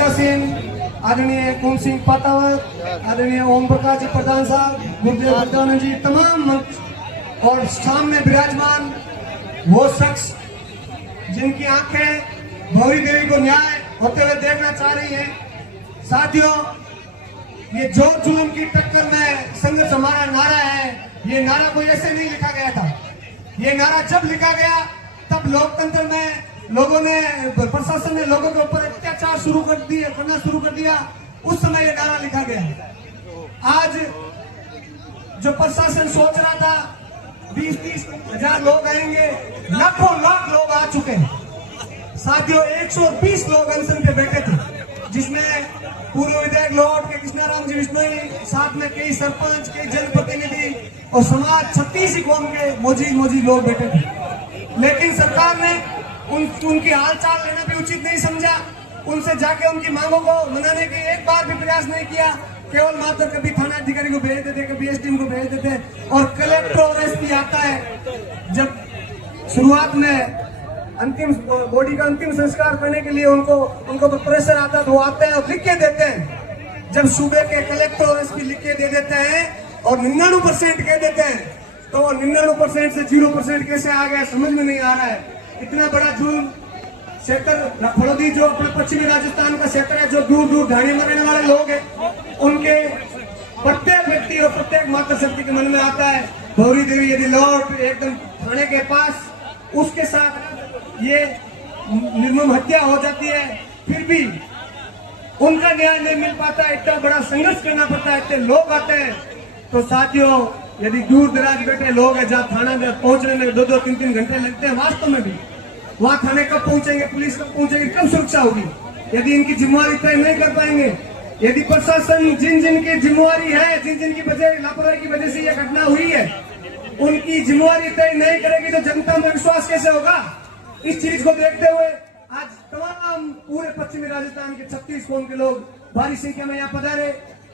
बच्चा सिंह, आदरणीय कुम सिंह पातावत, आदरणीय ओम प्रकाश जी प्रधान साहब, गुरुदेव प्रधानंद जी, तमाम मंच और सामने विराजमान वो शख्स जिनकी आंखें भौरी देवी को न्याय होते हुए देखना चाह रही है। साथियों, ये जोर जुल्म की टक्कर में संघर्ष हमारा नारा है। ये नारा कोई ऐसे नहीं लिखा गया था। ये नारा जब लिखा गया तब लोकतंत्र में लोगों ने, प्रशासन ने लोगों के ऊपर अत्याचार करना शुरू कर दिया। उस समय ये नारा लिखा गया। आज जो प्रशासन सोच रहा था 20-30 हजार लोग आएंगे, लाखों लाख लोग आ चुके हैं। साथियों, 120 लोग अनशन पे बैठे थे, जिसमें पूर्व विधायक लॉर्ड के कृष्णाराम जी बिश्नोई, साथ में कई सरपंच, कई जनप्रतिनिधि और समाज 36 कौम के मौजी लोग बैठे थे। लेकिन सरकार ने उनकी हालचाल लेना भी उचित नहीं समझा। उनसे जाके उनकी मांगों को मनाने के एक बार भी प्रयास नहीं किया। केवल मात्र कभी थाना अधिकारी को भेज देते, कभी एसडीएम को भेज देते और कलेक्टर और एसपी आता है। जब शुरुआत में अंतिम बॉडी का अंतिम संस्कार करने के लिए उनको प्रेशर आता है तो वो आते हैं और लिख के देते हैं। जब सूबे के कलेक्टर और एसपी लिख के दे देते हैं और 99% कह देते हैं, तो 99% से 0% कैसे आ गया समझ में नहीं आ रहा है। इतना बड़ा जुल्म क्षेत्र फड़ौदी, जो अपने पश्चिमी राजस्थान का क्षेत्र है, जो दूर दूर ढाणी में रहने वाले लोग हैं, उनके प्रत्येक व्यक्ति और प्रत्येक मातृशक्ति के मन में आता है भौरी देवी यदि लौट एकदम थाने के पास उसके साथ ये निर्मम हत्या हो जाती है, फिर भी उनका न्याय नहीं मिल पाता, इतना बड़ा संघर्ष करना पड़ता है, इतने लोग आते हैं। तो साथियों, यदि दूर दराज बैठे लोग हैं, जहाँ थाना में पहुंचने में 2-2, 3-3 घंटे लगते हैं, वास्तव में भी वहां थाने कब पहुंचेंगे, पुलिस कब पहुंचेगी, कब सुरक्षा होगी, यदि इनकी जिम्मेवारी तय नहीं कर पाएंगे। यदि प्रशासन जिन की जिम्मेवारी है, जिन की वजह लापरवाही की वजह से यह घटना हुई है, उनकी जिम्मेवारी तय नहीं करेगी तो जनता में विश्वास कैसे होगा। इस चीज को देखते हुए आज तमाम पूरे पश्चिमी राजस्थान के 36 कौम के लोग भारी संख्या में यहाँ पधारे,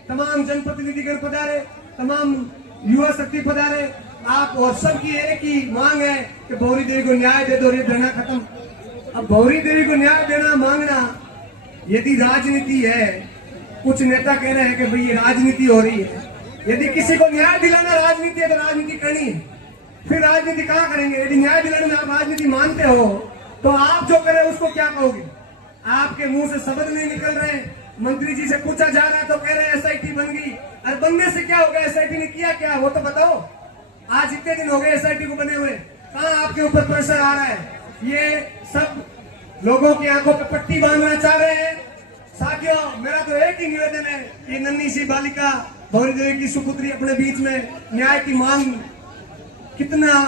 तमाम जनप्रतिनिधिगण पधारे, तमाम युवा शक्ति पधारे। आप और सबकी एक ही मांग है कि भौरी देवी को न्याय दे दो, ये धरना खत्म। अब भौरी देवी को न्याय देना मांगना यदि राजनीति है, कुछ नेता कह रहे हैं कि भाई ये राजनीति हो रही है। यदि किसी को न्याय दिलाना राजनीति है तो राजनीति करनी है, फिर राजनीति कहाँ करेंगे। यदि न्याय दिलाने में आप राजनीति मानते हो तो आप जो करे उसको क्या कहोगे। आपके मुंह से शब्द नहीं निकल रहे। मंत्री जी से पूछा जा रहा है तो कह रहे हैं एसआईटी बन गई। अरे बनने से क्या होगा, एसआईटी ने किया क्या वो तो बताओ। आज इतने दिन हो गए एसआईटी को बने हुए, कहाँ आपके ऊपर प्रेशर आ रहा है। ये सब लोगों की आंखों पे पट्टी बांधना चाह रहे हैं। साथियों, मेरा तो एक ही निवेदन है, ये नन्ही सी बालिका भौरी देवी की सुपुत्री अपने बीच में न्याय की मांग, कितना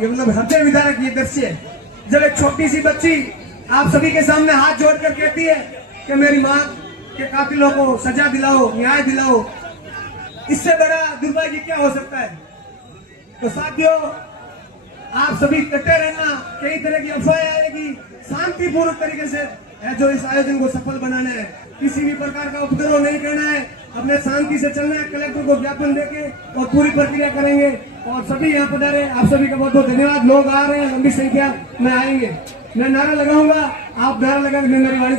मतलब हृदय विदारक ये दृश्य है। जब एक छोटी सी बच्ची आप सभी के सामने हाथ जोड़कर कहती है कि मेरी मां के कातिलों को सजा दिलाओ, न्याय दिलाओ, इससे बड़ा दुर्भाग्य क्या हो सकता है। तो साथियों, आप सभी कट्टे रहना, कई तरह की अफवाहें आएगी, शांतिपूर्वक तरीके से है जो इस आयोजन को सफल बनाना है, किसी भी प्रकार का उपद्रव नहीं करना है, अपने शांति से चलना है, कलेक्टर को ज्ञापन देके और पूरी प्रक्रिया करेंगे। और सभी यहाँ पधारे, आप सभी का बहुत बहुत धन्यवाद। लोग आ रहे हैं, लंबी संख्या में आएंगे। मैं नारा लगाऊंगा, आप नारा लगा मेरी वाणी